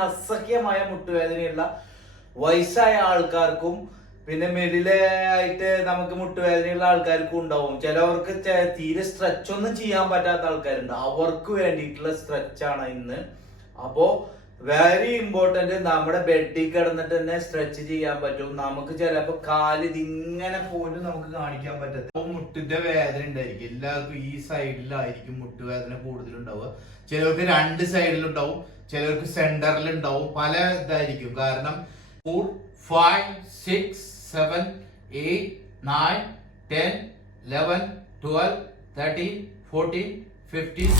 അസഹ്യമായ മുട്ടുവേദനയുള്ള വയസ്സായ ആൾക്കാർക്കും പിന്നെ മിഡിലായിട്ട് നമുക്ക് മുട്ടുവേദനയുള്ള ആൾക്കാർക്കും ഉണ്ടാവും. ചിലവർക്ക് തീരെ സ്ട്രെച്ച് ഒന്നും ചെയ്യാൻ പറ്റാത്ത ആൾക്കാരുണ്ട്. അവർക്ക് വേണ്ടിയിട്ടുള്ള സ്ട്രെച്ചാണ് ഇന്ന്. അപ്പോ വെരി ഇമ്പോർട്ടന്റ് നമ്മുടെ ബെഡിൽ കിടന്നിട്ട് തന്നെ സ്ട്രെച്ച് ചെയ്യാൻ പറ്റും. നമുക്ക് ചിലപ്പോ കാൽ ഇതിങ്ങനെ പോലും നമുക്ക് കാണിക്കാൻ പറ്റത്തില്ല. അപ്പൊ മുട്ടിന്റെ വേദന ഉണ്ടായിരിക്കും. എല്ലാവർക്കും ഈ സൈഡിലായിരിക്കും മുട്ടുവേദന കൂടുതലുണ്ടാവുക. ചിലർക്ക് രണ്ട് സൈഡിലുണ്ടാവും ചിലർക്ക് സെന്ററിൽ ഉണ്ടാവും പല ഇതായിരിക്കും. കാരണം four five six seven eight nine ten eleven twelve thirteen fourteen fifteen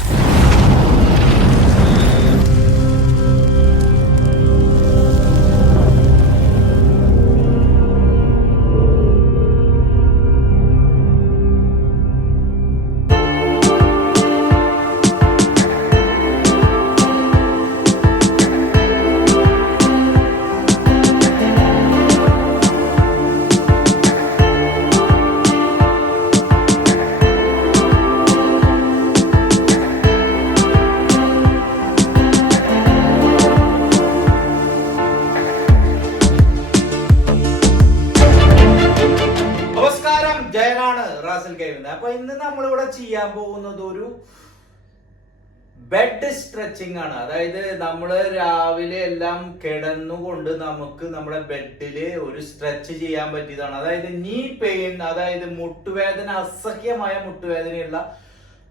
bed stretching ആണ്. അതായത് നമ്മൾ രാവിലെ എല്ലാം കിടന്നുകൊണ്ട് നമുക്ക് നമ്മുടെ ബെഡിൽ ഒരു സ്ട്രെച്ച് ചെയ്യാൻ പറ്റിയതാണ്. അതായത് നീ പെയിൻ അതായത് മുട്ടുവേദന അസഹ്യമായ മുട്ടുവേദനയുള്ള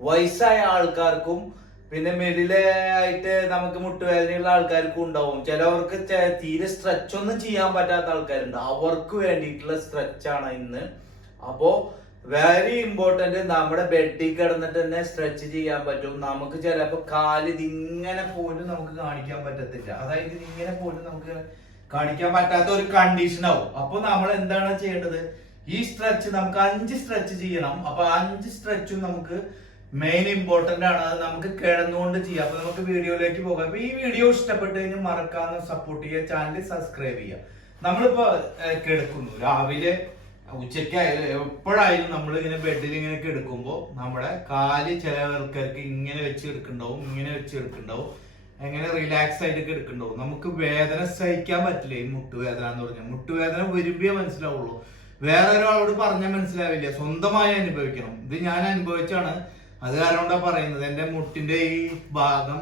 വയസ്സായ ആൾക്കാർക്കും പിന്നെ മിഡിലെ ആയിട്ട് നമുക്ക് മുട്ടുവേദനയുള്ള ആൾക്കാർക്കും ഉണ്ടാവും. ചിലവർക്ക് തീരെ സ്ട്രെച്ച് ഒന്നും ചെയ്യാൻ പറ്റാത്ത ആൾക്കാരുണ്ട്. അവർക്ക് വേണ്ടിയിട്ടുള്ള സ്ട്രെച്ചാണ് ഇന്ന്. അപ്പോ വെരി ഇമ്പോർട്ടന്റ് നമ്മുടെ ബെഡിൽ കിടന്നിട്ട് തന്നെ സ്ട്രെച്ച് ചെയ്യാൻ പറ്റും. നമുക്ക് ചിലപ്പോ കാൽ ഇതിങ്ങനെ പോലും നമുക്ക് കാണിക്കാൻ പറ്റത്തില്ല. അതായത് ഇതിങ്ങനെ പോലും നമുക്ക് കാണിക്കാൻ പറ്റാത്ത ഒരു കണ്ടീഷൻ ആവും. അപ്പൊ നമ്മൾ എന്താണ് ചെയ്യേണ്ടത്? ഈ സ്ട്രെച്ച് നമുക്ക് അഞ്ച് സ്ട്രെച്ച് ചെയ്യണം. അപ്പൊ അഞ്ച് സ്ട്രെച്ചും നമുക്ക് മെയിൻ ഇമ്പോർട്ടന്റ് ആണ്. അത് നമുക്ക് കിടന്നുകൊണ്ട് ചെയ്യാം. അപ്പൊ നമുക്ക് വീഡിയോയിലേക്ക് പോകാം. അപ്പൊ ഈ വീഡിയോ ഇഷ്ടപ്പെട്ട് കഴിഞ്ഞാൽ മറക്കാതെ സപ്പോർട്ട് ചെയ്യുക. ചാനൽ സബ്സ്ക്രൈബ് ചെയ്യുക. നമ്മളിപ്പോ കിടക്കുന്നു. രാവിലെ ഉച്ചയ്ക്കായാലും എപ്പോഴായാലും നമ്മൾ ഇങ്ങനെ ബെഡിൽ ഇങ്ങനെ എടുക്കുമ്പോൾ നമ്മുടെ കാൽ ചില ആൾക്കാർക്ക് ഇങ്ങനെ വെച്ച് എടുക്കണ്ടാവും ഇങ്ങനെ വെച്ച് എടുക്കണ്ടാവും എങ്ങനെ റിലാക്സ് ആയിട്ട് എടുക്കണ്ടാവും നമുക്ക് വേദന സഹിക്കാൻ പറ്റില്ല ഈ മുട്ടുവേദന എന്ന് പറഞ്ഞാൽ. മുട്ടുവേദന വരുമ്പേ മനസ്സിലാവുള്ളൂ. വേറെ ഒരാളോട് പറഞ്ഞാൽ മനസ്സിലാവില്ല. സ്വന്തമായി അനുഭവിക്കണം. ഇത് ഞാൻ അനുഭവിച്ചാണ്. അത് കാരണം കൊണ്ടാ പറയുന്നത്? എന്റെ മുട്ടിന്റെ ഈ ഭാഗം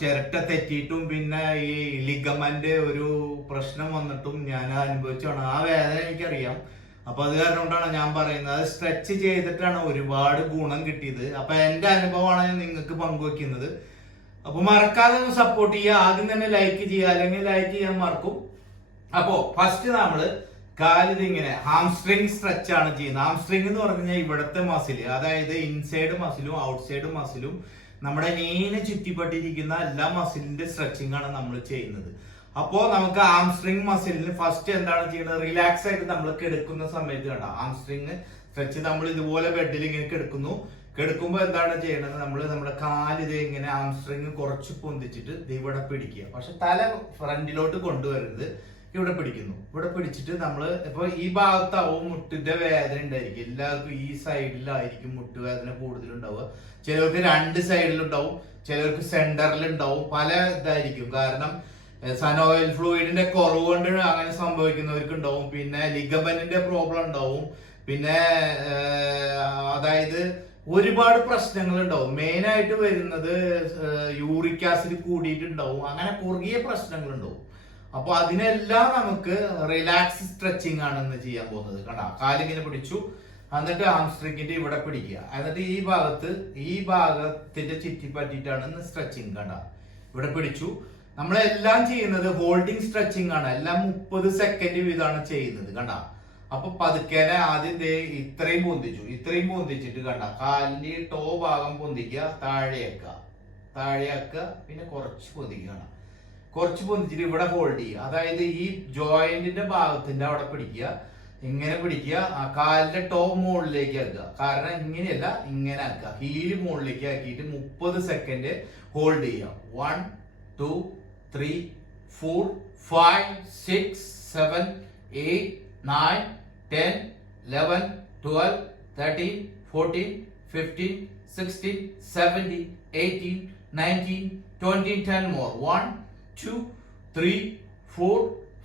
ചിരട്ട തെറ്റിയിട്ടും പിന്നെ ഈ ലിഗമന്റെ ഒരു പ്രശ്നം വന്നിട്ടും ഞാൻ അനുഭവിച്ചാണ് ആ വേദന എനിക്കറിയാം. അപ്പൊ അത് കാരണം കൊണ്ടാണ് ഞാൻ പറയുന്നത്. അത് സ്ട്രെച്ച് ചെയ്തിട്ടാണ് ഒരുപാട് ഗുണം കിട്ടിയത്. അപ്പൊ എന്റെ അനുഭവമാണ് ഞാൻ നിങ്ങൾക്ക് പങ്കുവെക്കുന്നത്. അപ്പൊ മറക്കാതെ ഒന്ന് സപ്പോർട്ട് ചെയ്യുക. ആദ്യം തന്നെ ലൈക്ക് ചെയ്യുക. അല്ലെങ്കിൽ ലൈക്ക് ചെയ്യാൻ മറക്കും. അപ്പോ ഫസ്റ്റ് നമ്മൾ കാലിത് ഇങ്ങനെ ഹാംസ്ട്രിങ് സ്ട്രെച്ച് ആണ് ചെയ്യുന്നത്. ഹാംസ്ട്രിങ് എന്ന് പറഞ്ഞു കഴിഞ്ഞാൽ ഇവിടുത്തെ മസിൽ അതായത് ഇൻസൈഡ് മസിലും ഔട്ട്സൈഡ് മസിലും നമ്മുടെ നീന് ചുറ്റിപ്പെട്ടിരിക്കുന്ന എല്ലാ മസിലിന്റെ സ്ട്രെച്ചിങ് ആണ് നമ്മൾ ചെയ്യുന്നത്. അപ്പോ നമുക്ക് ആംസ്ട്രിങ് മസിലിന് ഫസ്റ്റ് എന്താണ് ചെയ്യുന്നത്? റിലാക്സ് ആയിട്ട് നമ്മൾ കിടക്കുന്ന സമയത്ത് കണ്ട? ആംസ്ട്രിങ് സ്ട്രെച്ച് നമ്മൾ ഇതുപോലെ ബെഡിൽ ഇങ്ങനെ കിടക്കുന്നു. കിടക്കുമ്പോൾ എന്താണ് ചെയ്യേണ്ടത് നമ്മൾ നമ്മുടെ കാൽ ഇത് ഇങ്ങനെ ആംസ്ട്രിങ് കുറച്ച് പൊന്തിച്ചിട്ട് ഇവിടെ പിടിക്കുക. പക്ഷെ തല ഫ്രണ്ടിലോട്ട് കൊണ്ടുവരരുത്. ഇവിടെ പിടിക്കുന്നു. ഇവിടെ പിടിച്ചിട്ട് നമ്മൾ ഇപ്പൊ ഈ ഭാഗത്താവും മുട്ടിന്റെ വേദന ഉണ്ടായിരിക്കും. എല്ലാവർക്കും ഈ സൈഡിലായിരിക്കും മുട്ടുവേദന കൂടുതലുണ്ടാവുക. ചിലർക്ക് രണ്ട് സൈഡിലുണ്ടാവും ചിലർക്ക് സെന്ററിൽ ഉണ്ടാവും പല ഇതായിരിക്കും. കാരണം സനോയിൽ ഫ്ലൂയിഡിന്റെ കുറവ് കൊണ്ട് അങ്ങനെ സംഭവിക്കുന്നവർക്ക് ഉണ്ടാവും പിന്നെ ലിഗമന്റിന്റെ പ്രോബ്ലം ഉണ്ടാവും. പിന്നെ അതായത് ഒരുപാട് പ്രശ്നങ്ങൾ ഉണ്ടാവും മെയിൻ ആയിട്ട് വരുന്നത് യൂറിക് ആസിഡ് കൂടിയിട്ടുണ്ടാവും. അങ്ങനെ കുറുകിയ പ്രശ്നങ്ങൾ ഉണ്ടാവും അപ്പൊ അതിനെല്ലാം നമുക്ക് റിലാക്സ് സ്ട്രെച്ചിങ് ആണ് ഇന്ന് ചെയ്യാൻ പോകുന്നത്. കണ്ട കാലിങ്ങനെ പിടിച്ചു. എന്നിട്ട് ആംസ്ട്രിങ്ങിന്റെ ഇവിടെ പിടിക്കുക. എന്നിട്ട് ഈ ഭാഗത്ത് ഈ ഭാഗത്തിന്റെ ചുറ്റി പറ്റിയിട്ടാണ് ഇന്ന് സ്ട്രെച്ചിങ് കണ്ട. ഇവിടെ പിടിച്ചു. നമ്മളെല്ലാം ചെയ്യുന്നത് ഹോൾഡിംഗ് സ്ട്രെച്ചിങ് ആണ്. എല്ലാം മുപ്പത് സെക്കൻഡ് വീതമാണ് ചെയ്യുന്നത് കണ്ട. അപ്പൊ പതുക്കേനെ ആദ്യം ദേ ഇത്രയും പൊന്തിച്ചു. ഇത്രയും പൊന്തിച്ചിട്ട് കണ്ട കാലിന്റെ ടോ ഭാഗം പൊന്തിക്കുക താഴെയാക്കുക. താഴെയാക്കുക പിന്നെ കുറച്ച് പൊന്തിക്കുക കുറച്ച് പൊന്തിച്ചിട്ട് ഇവിടെ ഹോൾഡ് ചെയ്യുക. അതായത് ഈ ജോയിന്റിന്റെ ഭാഗത്തിന്റെ അവിടെ പിടിക്കുക. ഇങ്ങനെ പിടിക്കുക. ആ കാലിന്റെ ടോപ്പ് മുകളിലേക്ക് ആക്കുക കാരണം ഇങ്ങനെയല്ല ഇങ്ങനെ ആക്കുക. ഹീൽ മുകളിലേക്ക് ആക്കിയിട്ട് മുപ്പത് സെക്കൻഡ് ഹോൾഡ് ചെയ്യുക. One two three four five six seven eight nine ten eleven twelve thirteen fourteen fifteen sixteen seventeen eighteen nineteen twenty ten more one two three four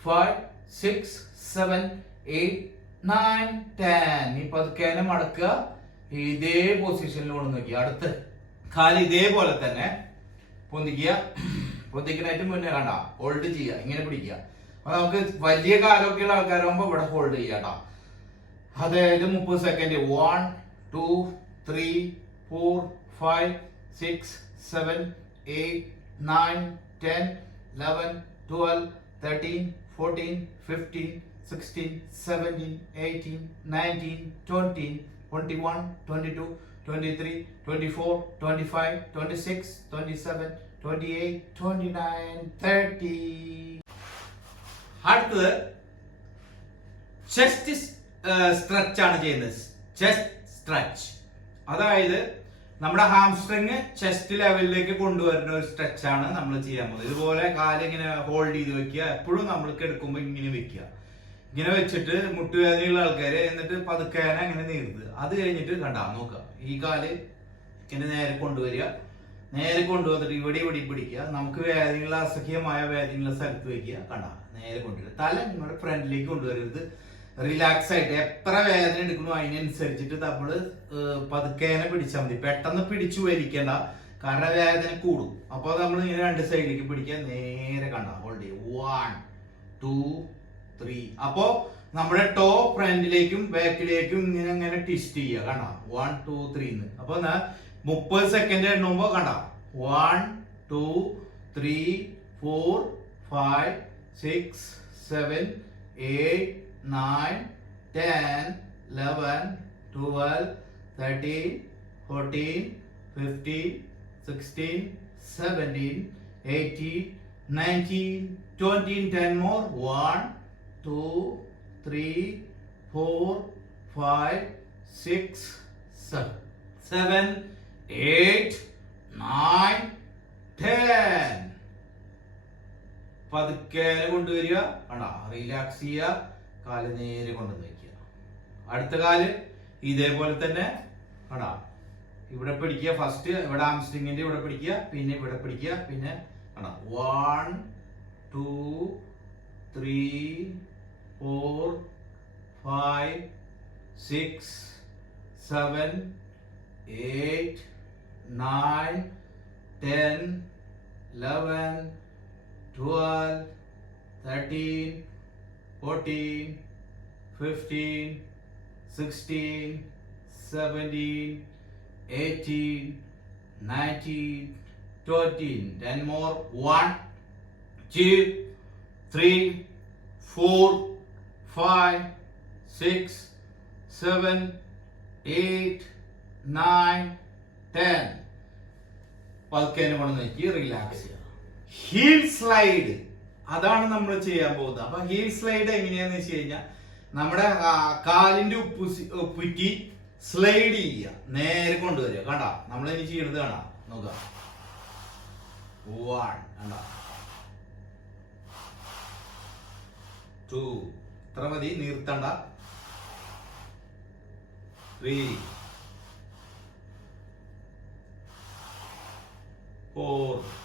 five six seven eight nine ten ഈ പതുക്കേനെ മടക്കുക. ഇതേ പൊസിഷനിൽ കൊണ്ട് നോക്കി അടുത്ത് കാൽ ഇതേപോലെ തന്നെ പൊന്തിക്കുക. പൊന്തിക്കുന്നതിന് മുന്നേ കണ്ട. ഹോൾഡ് ചെയ്യുക. ഇങ്ങനെ പിടിക്കുക. അപ്പൊ നമുക്ക് വലിയ കാലൊക്കെയുള്ള ആൾക്കാരാകുമ്പോ ഇവിടെ ഹോൾഡ് ചെയ്യുക കേട്ടോ. അതായത് മുപ്പത് second one two three four five six seven eight nine ten eleven twelve thirteen fourteen fifteen sixteen seventeen eighteen nineteen twenty twenty one twenty two twenty three twenty four twenty five twenty six twenty seven twenty eight twenty nine thirty അടുത്തത് chest stretch ആണ് ചെയ്യുന്നത്. Chest stretch അതായത് നമ്മുടെ hamstring chest ലെവലിലേക്ക് കൊണ്ടുവരുന്ന ഒരു stretch ആണ് നമ്മൾ ചെയ്യാൻ പോകുന്നത്. ഇതുപോലെ കാൽ ഇങ്ങനെ ഹോൾഡ് ചെയ്ത് വെക്കുക. എപ്പോഴും നമ്മൾ കിടക്കുമ്പോൾ ഇങ്ങനെ വെക്കുക. ഇങ്ങനെ വെച്ചിട്ട് മുട്ടുവേദനയുള്ള ആൾക്കാര് എന്നിട്ട് പതുക്കേനെ അങ്ങനെ നീന്തത് അത് കഴിഞ്ഞിട്ട് കണ്ടാ നോക്കുക. ഈ കാൽ ഇങ്ങനെ നേരെ കൊണ്ടുവരിക. നേരെ കൊണ്ടുവന്നിട്ട് ഇവിടെ ഇവിടെ പിടിക്കുക. നമുക്ക് വേദനയുള്ള അസഹ്യമായ വേദനയുള്ള സ്ഥലത്ത് വെക്കുക. കണ്ടാ നേരെ കൊണ്ടുവരിക. തല നിങ്ങളുടെ ഫ്രണ്ടിലേക്ക് കൊണ്ടുവരരുത്. റിലാക്സ് ആയിട്ട് എത്ര വേദന എടുക്കണോ അതിനനുസരിച്ചിട്ട് നമ്മൾ പതുക്കേനെ പിടിച്ചാൽ മതി. പെട്ടെന്ന് പിടിച്ചു വലിക്കണ്ട കാരണം വേദന കൂടും. അപ്പോൾ നമ്മൾ ഇങ്ങനെ രണ്ട് സൈഡിലേക്ക് പിടിക്കുക നേരെ കണ്ട? ഹോൾഡ് ചെയ്യും. വൺ ടു ത്രീ അപ്പോൾ നമ്മുടെ ടോ ഫ്രണ്ടിലേക്കും ബാക്കിലേക്കും ഇങ്ങനെ ഇങ്ങനെ ട്വിസ്റ്റ് ചെയ്യുക. കണ്ട? വൺ ടു ത്രീ എന്നാ. മുപ്പത് സെക്കൻഡ് എണ്ണുമ്പോൾ കണ്ട? One two three four five six seven eight nine ten eleven twelve thirteen fourteen fifteen sixteen seventeen eighteen nineteen twenty ten more one two three four five six seven eight nine ten പതുക്കെ കൊണ്ടുവരിക. കണ്ടാ? Relax ചെയ്യുക. കാൽ നേരെ കൊണ്ടു വയ്ക്കുക അടുത്ത കാൽ ഇതേപോലെ തന്നെ കടാ ഇവിടെ പിടിക്കുക ഫസ്റ്റ് ഇവിടെ ആംസ്റ്റിങ്ങിന്റെ ഇവിടെ പിടിക്കുക പിന്നെ ഇവിടെ പിടിക്കുക പിന്നെ കടാ one two three four five six seven eight nine ten eleven twelve thirteen fourteen fifteen sixteen seventeen eighteen nineteen twenty ten more one two three, four, five, six, seven, eight, nine, ten. പതുക്കേനെ കൊണ്ട് നോക്കി relax ചെയ്യുക heal slide അതാണ് നമ്മൾ ചെയ്യാൻ പോകുന്നത്. അപ്പൊ heal slide എങ്ങനെയാന്ന് വെച്ച് കഴിഞ്ഞാൽ നമ്മുടെ കാലിന്റെ ഉപ്പുസി- ഉപ്പുറ്റി സ്ലൈഡ് ചെയ്യുക. നേരെ കൊണ്ടുവരിക. കണ്ട? നമ്മൾ ഇനി ചെയ്യണത് കാണാ. നോക്കുക. വൺ കണ്ട? ടു ഇത്ര മതി. നീർത്തണ്ട. Three four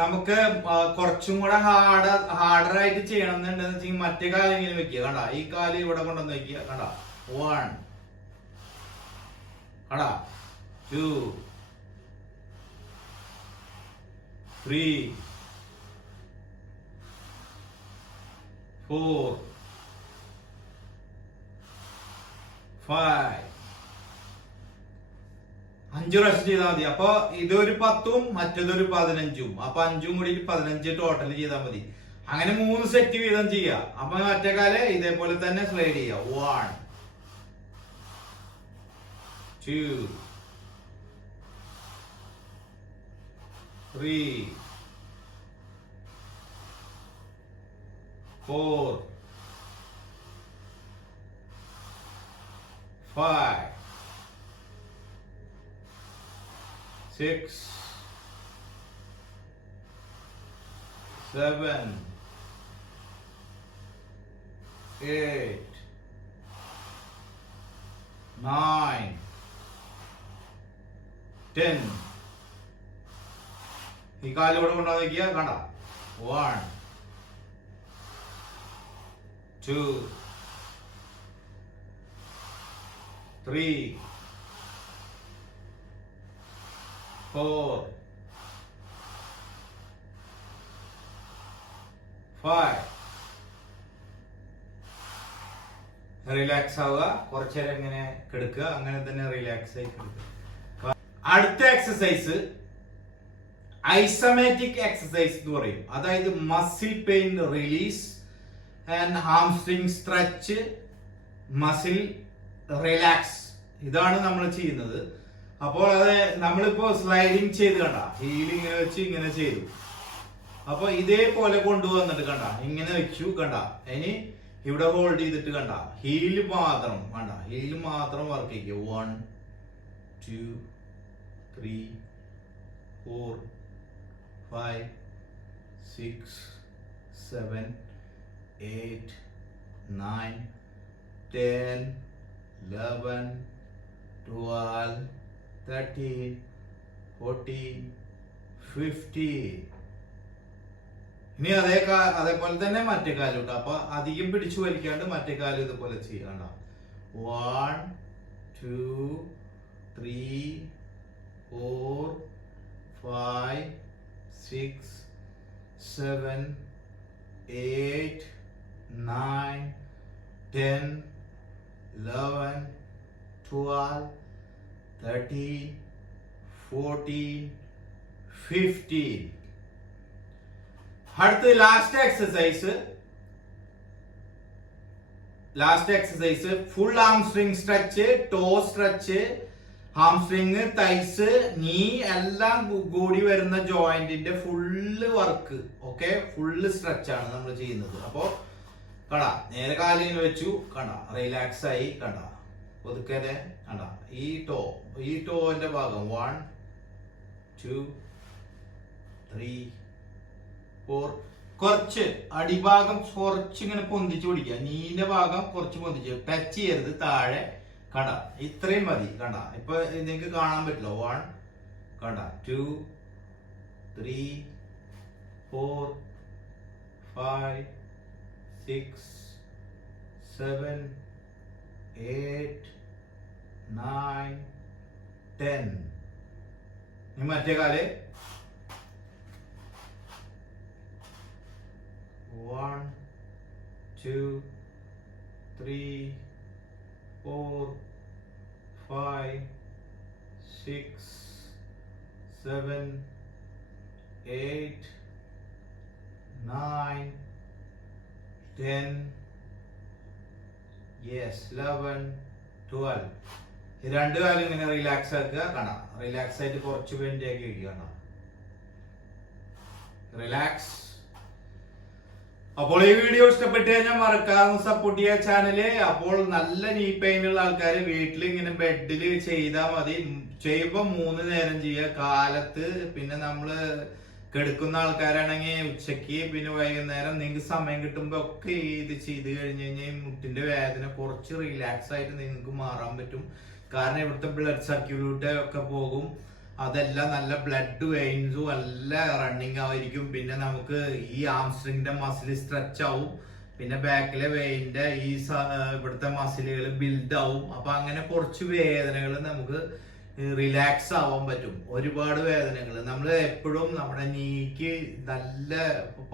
നമുക്ക് കുറച്ചും കൂടെ ഹാർഡ് ഹാർഡർ ആയിട്ട് ചെയ്യണം എന്നുണ്ടെന്ന് വെച്ചാൽ മറ്റേ കാലെങ്കിലും വെക്കുക. കണ്ട? ഈ കാൽ ഇവിടെ കൊണ്ടുവന്ന് വെക്കുക. കണ്ട? വൺ കണ്ട? Two three four five. അഞ്ച് റഷ് ചെയ്താൽ മതി. അപ്പൊ ഇതൊരു പത്തും മറ്റേതൊരു പതിനഞ്ചും. അപ്പൊ അഞ്ചും കൂടി പതിനഞ്ച് ടോട്ടൽ ചെയ്താൽ മതി. അങ്ങനെ മൂന്ന് സെറ്റ് വീതം ചെയ്യുക. അപ്പൊ മറ്റേ മറ്റേക്കാൽ ഇതേപോലെ തന്നെ സ്ലൈഡ് ചെയ്യുക. One two three four five six, seven, eight, nine, ten. ഈ കാലിലൂടെ കൊണ്ടുവന്ന് നോക്കിയ കണ്ട? One two three four five relax ആവുക. കുറച്ചു നേരം ഇങ്ങനെ കിടക്കുക. അങ്ങനെ തന്നെ റിലാക്സ് ആയി കിടക്കുക. അടുത്ത എക്സസൈസ് ഐസമാറ്റിക് എക്സസൈസ് എന്ന് പറയും. അതായത് muscle pain release and hamstring stretch muscle relax ഇതാണ് നമ്മൾ ചെയ്യുന്നത്. അപ്പോൾ അത് നമ്മളിപ്പോ സ്ലൈഡിങ് ചെയ്ത് കണ്ട ഹീൽ ഇങ്ങനെ വെച്ച് ഇങ്ങനെ ചെയ്തു. അപ്പൊ ഇതേപോലെ കൊണ്ടുവന്നിട്ട് കണ്ട ഇങ്ങനെ വെച്ചു കണ്ട. ഇനി ഇവിടെ ഹോൾഡ് ചെയ്തിട്ട് കണ്ട ഹീൽ മാത്രം കണ്ട. ഹീൽ മാത്രം വർക്ക് ചെയ്യുക one two three four five six seven eight nine ten eleven twelve thirteen fourteen fifteen ഇനി അതേ അതേപോലെ തന്നെ മറ്റേ കാലം ഉണ്ട് അപ്പൊ അധികം പിടിച്ചു വലിക്കാണ്ട് മറ്റേ കാലം ഇതുപോലെ ചെയ്യണ്ട one two three four five six seven eight nine ten eleven twelve thirteen fourteen fifteen അടുത്ത last exercise last exercise full hamstring stretch toe stretch hamstring thighs knee എല്ലാം കൂടി വരുന്ന ജോയിന്റിന്റെ full work okay full stretch ആണ് നമ്മൾ ചെയ്യുന്നത്. അപ്പോ കണ്ട നേരെ കാലിൽ വെച്ചു കണ്ട റിലാക്സ് ആയി കണ്ട ഒതുക്കെ കണ്ട ഈ ടോ ഈ ടോന്റെ ഭാഗം. വൺ ടു ത്രീ ഫോർ കുറച്ച് അടിഭാഗം കുറച്ച് ഇങ്ങനെ പൊന്തിച്ച് പിടിക്കുക. നീന്റെ ഭാഗം കുറച്ച് പൊന്തിച്ച്. ടച്ച് ചെയ്യരുത്. താഴെ കണ്ട. ഇത്രയും മതി. കണ്ട. ഇപ്പൊ നിങ്ങൾക്ക് കാണാൻ പറ്റില്ല. വൺ കണ്ട. Two three four five six seven eight nine 10. Ni más llegar, ¿eh? 1, 2, 3, 4, 5, 6, 7, 8, 9, 10, yes, 11, 12. രണ്ട് കാലം ഇങ്ങനെ റിലാക്സ് ആക്കുക കാണാം. റിലാക്സ് ആയിട്ട് കുറച്ച് ആക്കി വയ്ക്കുക കാണാം. റിലാക്സ് അപ്പോൾ ഈ വീഡിയോ ഇഷ്ടപ്പെട്ട് കഴിഞ്ഞാൽ മറക്കാതെ സപ്പോർട്ട് ചെയ്യുക ചാനൽ അപ്പോൾ നല്ല നീ ഉള്ള ആൾക്കാർ വീട്ടിൽ ഇങ്ങനെ ബെഡിൽ ചെയ്താൽ മതി. ചെയ്യുമ്പോൾ മൂന്ന് നേരം ചെയ്യുക. കാലത്ത് പിന്നെ നമ്മൾ കെടുക്കുന്ന ആൾക്കാരാണെങ്കിൽ ഉച്ചയ്ക്ക് പിന്നെ വൈകുന്നേരം നിങ്ങൾക്ക് സമയം കിട്ടുമ്പോൾ ഒക്കെ ഇത് ചെയ്ത് കഴിഞ്ഞ് കഴിഞ്ഞാൽ മുട്ടിന്റെ വേദന കുറച്ച് റിലാക്സ് ആയിട്ട് നിങ്ങൾക്ക് മാറാൻ പറ്റും. കാരണം ഇവിടുത്തെ ബ്ലഡ് സർക്യൂട്ട് ഒക്കെ പോകും. അതെല്ലാം നല്ല ബ്ലഡ് വെയിൻസും നല്ല റണ്ണിങ് ആയിരിക്കും. പിന്നെ നമുക്ക് ഈ ആംസ്ട്രിങ്ങിന്റെ മസിൽ സ്ട്രെച്ച് ആവും. പിന്നെ ബാക്കിലെ വെയിന്റെ ഈ ഇവിടുത്തെ മസിലുകൾ ബിൽഡ് ആവും. അപ്പൊ അങ്ങനെ കുറച്ച് വേദനകൾ നമുക്ക് റിലാക്സ് ആവാൻ പറ്റും. ഒരുപാട് വേദനകൾ നമ്മൾ എപ്പോഴും നമ്മുടെ നീക്ക് നല്ല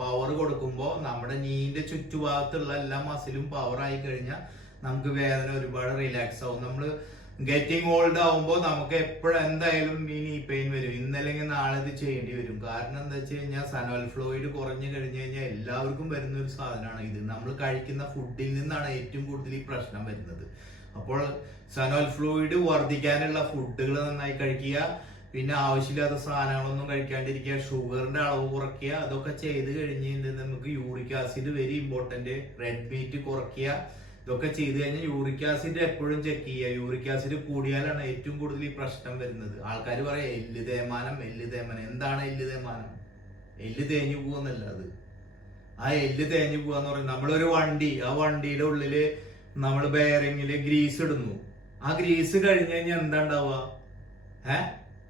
പവർ കൊടുക്കുമ്പോൾ നമ്മുടെ നീന്റെ ചുറ്റുഭാഗത്തുള്ള എല്ലാ മസിലും പവർ ആയി കഴിഞ്ഞാൽ നമുക്ക് വേദന ഒരുപാട് റിലാക്സ് ആവും. നമ്മൾ ഗെറ്റിംഗ് ഓൾഡ് ആവുമ്പോൾ നമുക്ക് എപ്പോഴും എന്തായാലും ഈ നീ പെയിൻ വരും. ഇന്നല്ലെങ്കിൽ നാളെ ഇത് ചെയ്യേണ്ടി വരും. കാരണം എന്താ വെച്ച് കഴിഞ്ഞാൽ സനോൽ ഫ്ലോയിഡ് കുറഞ്ഞു കഴിഞ്ഞു കഴിഞ്ഞാൽ എല്ലാവർക്കും വരുന്ന ഒരു സാധനമാണ് ഇത്. നമ്മൾ കഴിക്കുന്ന ഫുഡിൽ നിന്നാണ് ഏറ്റവും കൂടുതൽ ഈ പ്രശ്നം വരുന്നത്. അപ്പോൾ സനോൽ ഫ്ലൂയിഡ് വർദ്ധിക്കാനുള്ള ഫുഡുകൾ നന്നായി കഴിക്കുക. പിന്നെ ആവശ്യമില്ലാത്ത സാധനങ്ങളൊന്നും കഴിക്കാണ്ടിരിക്കുക. ഷുഗറിന്റെ അളവ് കുറയ്ക്കുക. അതൊക്കെ ചെയ്ത് കഴിഞ്ഞ് നമുക്ക് uric acid very important red meat കുറയ്ക്കുക. ഇതൊക്കെ ചെയ്തു കഴിഞ്ഞാൽ യൂറിക് ആസിഡ് എപ്പോഴും ചെക്ക് ചെയ്യുക. യൂറിക് ആസിഡ് കൂടിയാലാണ് ഏറ്റവും കൂടുതൽ ഈ പ്രശ്നം വരുന്നത്. ആൾക്കാർ പറയാം എല്ല് തേമാനം എല്ല് തേമാനം. എന്താണ് എല്ല് തേമാനം? എല്ല് തേഞ്ഞു പോകുന്നല്ല അത്. ആ എല്ല് തേഞ്ഞു പോവാന്ന് പറയുന്നത് നമ്മളൊരു വണ്ടി ആ വണ്ടിയുടെ ഉള്ളിൽ നമ്മൾ ബെയറിങ്ങിൽ ഗ്രീസ് ഇടുന്നു. ആ ഗ്രീസ് കഴിഞ്ഞ് കഴിഞ്ഞാൽ എന്താ ഉണ്ടാവുക? ഏ?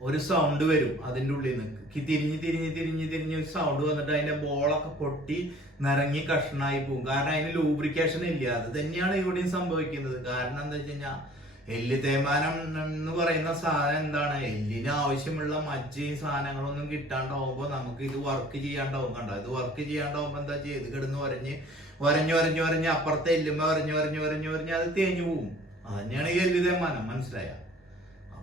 ഒരു സൗണ്ട് വരും അതിന്റെ ഉള്ളിൽ നിന്ന് തിരിഞ്ഞ് തിരിഞ്ഞ് തിരിഞ്ഞ് തിരിഞ്ഞ് സൗണ്ട് വന്നിട്ട് അതിന്റെ ബോളൊക്കെ പൊട്ടി നിറങ്ങി കഷ്ണായി പോകും കാരണം അതിന് ലൂബ്രിക്കേഷൻ ഇല്ല. അത് തന്നെയാണ് ഇവിടെയും സംഭവിക്കുന്നത്. കാരണം എന്താ വെച്ച് കഴിഞ്ഞാൽ എല്ല് തേയ്മാനം എന്ന് പറയുന്ന സാധനം എന്താണ്? എല്ലിന് ആവശ്യമുള്ള മജ്ജയും സാധനങ്ങളൊന്നും കിട്ടാണ്ടാവുമ്പോ നമുക്ക് ഇത് വർക്ക് ചെയ്യാണ്ടാവും. കണ്ടോ? ഇത് വർക്ക് ചെയ്യാണ്ടാവുമ്പോ എന്താ ചെയ്ത് കിടന്ന് വരഞ്ഞ് വരഞ്ഞ് വരഞ്ഞ് വരഞ്ഞ് അപ്പുറത്തെ എല്ലുമ്മ വരഞ്ഞ് വരഞ്ഞ് വരഞ്ഞ് വരഞ്ഞ് അത് തേഞ്ഞു പോകും അത് തന്നെയാണ് ഈ എല്ല് തേയ്മാനം. മനസ്സിലായ?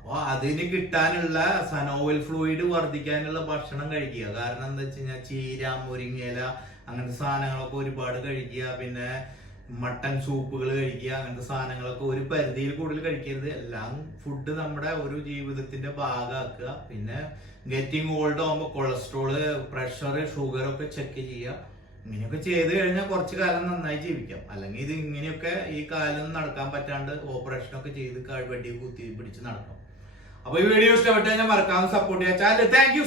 അപ്പൊ അതിന് കിട്ടാനുള്ള സനോവൽ ഫ്ലൂയിഡ് വർദ്ധിക്കാനുള്ള ഭക്ഷണം കഴിക്കുക. കാരണം എന്താ വെച്ച് കഴിഞ്ഞാൽ ചീര മുരിങ്ങയില അങ്ങനത്തെ സാധനങ്ങളൊക്കെ ഒരുപാട് കഴിക്കുക. പിന്നെ മട്ടൻ സൂപ്പുകൾ കഴിക്കുക. അങ്ങനത്തെ സാധനങ്ങളൊക്കെ ഒരു പരിധിയിൽ കൂടുതൽ കഴിക്കരുത്. എല്ലാം ഫുഡ് നമ്മുടെ ഒരു ജീവിതത്തിന്റെ ഭാഗമാക്കുക. പിന്നെ ഗെറ്റിംഗ് ഓൾഡ് ആകുമ്പോൾ കൊളസ്ട്രോൾ പ്രഷർ ഷുഗർ ഒക്കെ ചെക്ക് ചെയ്യുക. ഇങ്ങനെയൊക്കെ ചെയ്ത് കഴിഞ്ഞാൽ കുറച്ച് കാലം നന്നായി ജീവിക്കാം. അല്ലെങ്കിൽ ഇത് ഇങ്ങനെയൊക്കെ ഈ കാലം നടക്കാൻ പറ്റാണ്ട് ഓപ്പറേഷൻ ഒക്കെ ചെയ്ത് വെടി കുത്തി പിടിച്ച് നടക്കാം. അപ്പൊ ഈ വീഡിയോ ഇഷ്ടപ്പെട്ടു ഞാൻ മറക്കാതെ സപ്പോർട്ട് ചെയ്യാം. Channel thank you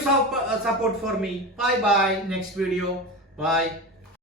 support for me bye bye next video bye